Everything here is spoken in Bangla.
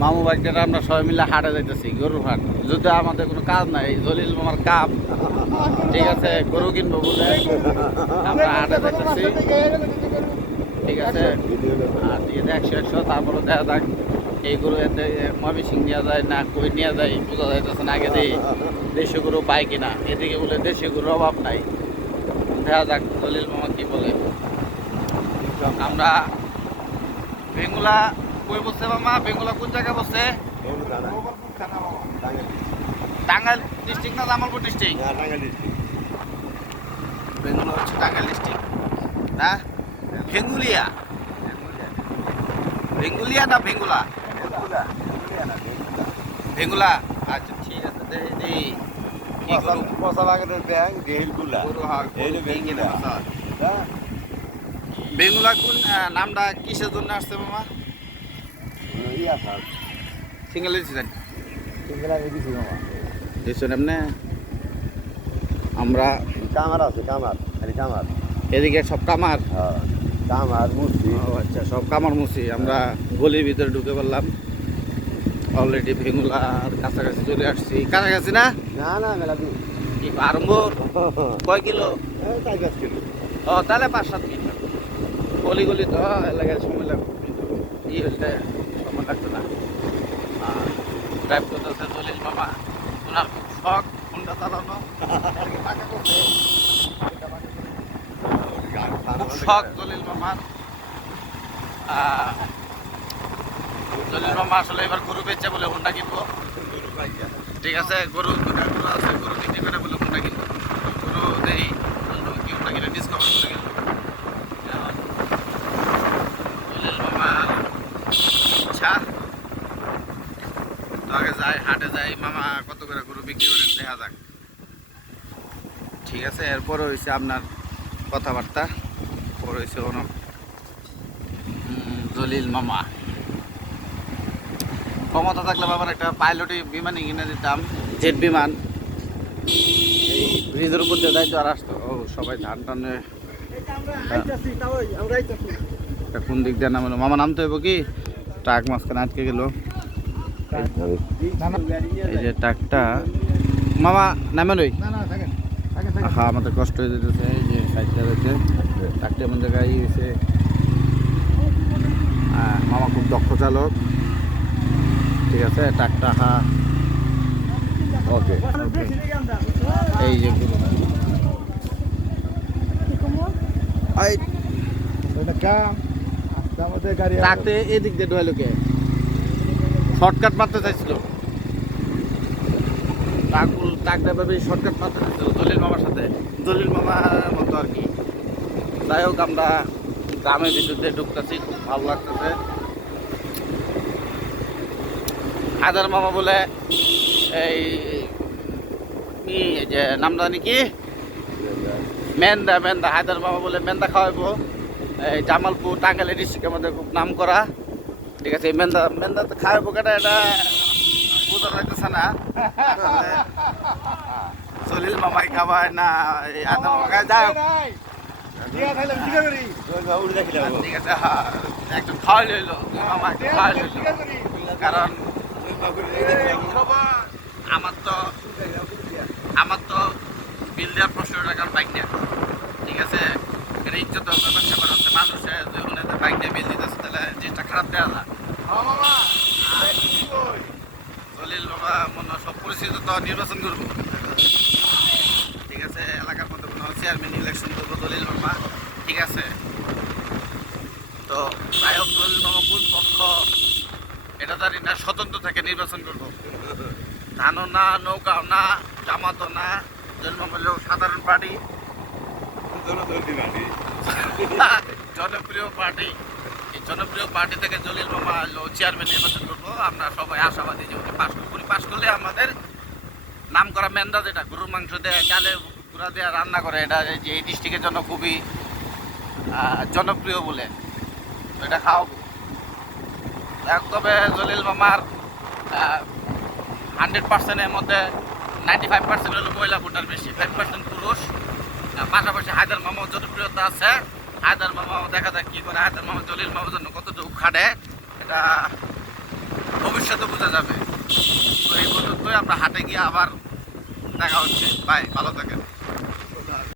মামু বাড়িটা আমরা সবাই মিলে হাটে যাইতেছি গরুর হাট, যদি আমাদের কোনো কাজ নাই, জলিল মামার কাপ, ঠিক আছে, গরু কিনবো বলে আমরা হাটে যাইতেছি, ঠিক আছে। আর ঠিক আছে 100 তারপরে দেখা যাক এই গরু এতে ময়মনসিং নেওয়া যায় না কই নেওয়া যায় বোঝা যাইতেছে না। আগে দিই দেশি গরু পাই কিনা, এদিকে বলে দেশি গরুর অভাব নাই, দেখা যাক জলিল মামা কি বলে। আমরা বেঙ্গুলা কই বসছে মামা? বেঙ্গুলা কোন জায়গায় বসছে? টাঙ্গাইল ডিস্ট্রিক্ট না জামালপুর ডিস্ট্রিক্ট? বেঙ্গুলা হচ্ছে টাঙ্গাইল ডিস্ট্রিক্ট না? ভেঙ্গুলিয়া, ভেঙ্গুলিয়া না ভেঙ্গুলা? ভেঙ্গুলা, আচ্ছা ঠিক আছে। কি গরু? বেঙ্গুলা কোন নামটা কিসের জন্য আসছে মামা? সিঙ্গেল দিচ্ছেন এমনি? আমরা কামার আছে, কামার খালি কামার, এদিকে সব কামার। কামার মুসি। ও আচ্ছা, সব কামার মুসি। আমরা গলির ভিতরে ঢুকে পড়লাম অলরেডি, ভেঙ্গুলার কাছাকাছি চলে আসছি। কাছাকাছি না? না না মেলা দূর। কি আরম্ভ? কয় কিলো? 4-5 কিলো। ও তাহলে 5-7 কিলো। গলি গলি তো এলাকায় সময় লাগবে, কিন্তু ই হচ্ছে সময় লাগতো না। ড্রাইভ করতেছে জলিল মামা, ওনার খুব শখ হোন্ডা চালানো, খুব শখ জলিল মামার। জলিল মামা আসলে এবার গরু বেচছে বলে হোন্ডা কিনবো, ঠিক আছে। গরু দুটা গরু আছে, গরু বিক্রি করে বলে হোন্ডা কিনবো। গরু দেই কি হোন্ডা কিনে ডিসকাউন্ট করে গেল জলিল মামা ইচ্ছা। তো আগে যাই হাটে যাই, মামা কত করে গরু বিক্রি করে দেখা যাক, ঠিক আছে। এরপরে হয়েছে আপনার কথাবার্তা, পরে হয়েছে কোনো জলিল মামা। ক্ষমতা থাকলে বাবার একটা পাইলটই বিমানই কিনে দিতাম, জেট বিমান। এই ব্রিজের উপর দিয়ে যাইতো আর আসতো। ও সবাই ধান টানে কোন দিক দিয়ে নামলো মামা? নামতে হইব কি? ট্রাক মাঝখানে আটকে গেল। এই যে ট্রাকটা মামা নামেন ওই, হ্যাঁ আমাদের কষ্ট হয়ে যেতেছে। এই যে সাইডটা রয়েছে ট্রাকটা এমন জায়গায় গেছে। মামা খুব দক্ষ চালক, ঠিক আছে। ট্রাকটা হ্যাঁ ওকে। এই যে ট্রাকটা এদিক দিয়ে ঢোয়ালো কে? শর্টকাট মারতে চাইছিল, ট্রাকটা ভাবে শর্টকাট মারতে চাইছিল জলিল মামার সাথে, জলিল মামার মতো আর কি। যাই হোক আমরা গ্রামের ভিতর দিয়ে ঢুকতেছি, খুব ভালো লাগতেছে। হায়দার মামা বলে এই যে নামটা জানি কি, মেন্দা, মেন্দা। হায়দার মামা বলে মেন্দা খাওয়াইবো। এই জামালপুর টাঙ্গাইল ডিস্ট্রিক্টের মধ্যে খুব নাম করা, ঠিক আছে। এই মেন্দা, মেন্দা তো খাওয়াইবো কেটা এটা বোঝা যাইতেছে না। জলিল মামাই খাওয়ায় না এই হায়দার মামা খায়? যাই হোক ঠিক আছে, একটু খাওয়াই লইলো মামা, একটু খাওয়াই লইলো। কারণ আমার তো বিল দেওয়ার প্রশ্ন টাকার বাইক নেই, ঠিক আছে। এটা ইজ্জত ব্যবসা করা হচ্ছে মানুষে, যখন বাইক নিয়ে বিল দিতেছে তাহলে জিনিসটা খারাপ দেওয়া যায়। জলিল বাবা মনে সব পরিস্থিতি তো নির্বাচন করবো, ঠিক আছে। এলাকার মধ্যে কোনো চেয়ারম্যান ইলেকশন করবো জলিল মামা, ঠিক আছে। তো যাই হোক জলিল মামা কোন পক্ষ এটা জানি না, স্বতন্ত্র থেকে নির্বাচন করবো। ধানও না, নৌকাও না, জামাতও না, জলিল মামা হলো সাধারণ পার্টি, জনপ্রিয় পার্টি। এই জনপ্রিয় পার্টি থেকে জলিল মামা হলো চেয়ারম্যান নির্বাচন করবো। আমরা সবাই আশাবাদী যে উনি পাশ করলে আমাদের নাম করা মেন্দা, যেটা গরুর মাংস দেয়, চালে গুঁড়া দেওয়া রান্না করে, এটা যে এই ডিস্ট্রিক্টের জন্য খুবই জনপ্রিয় বলে এটা খাওয়াবো। তবে জলিল মামার 100%-এর মধ্যে 95% হলো মহিলা ভোটার, বেশি 5% পুরুষ। পাশাপাশি হায়দার মামাও জনপ্রিয়তা আছে। হায়দার মামাও দেখা যাক কী করে, হায়দার মামা জলিল মামার জন্য কতটুকু খাটে, এটা ভবিষ্যৎ তো বোঝা যাবে। তো এই পর্যন্তই, আমরা হাটে গিয়ে আবার দেখা হচ্ছে। বাই, ভালো থাকেন।